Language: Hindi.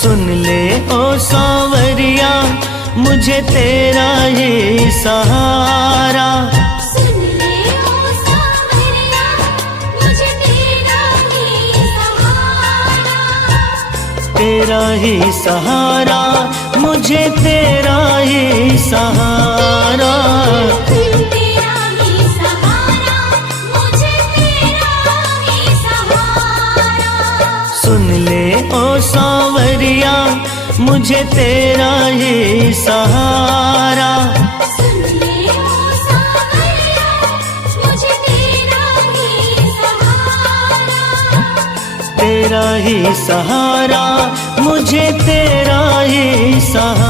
सुन ले ओ सांवरिया मुझे तेरा ही सहारा। सुन ले ओ सांवरिया मुझे तेरा ही सहारा। तेरा ही सहारा मुझे तेरा ही सहारा। तेरा ही सहारा मुझे तेरा ही सहारा। सुन ले ओ सांवरिया मुझे तेरा ही सहारा। सुन ले ओ सांवरिया मुझे तेरा ही सहारा। तेरा ही सहारा मुझे तेरा ही सहारा।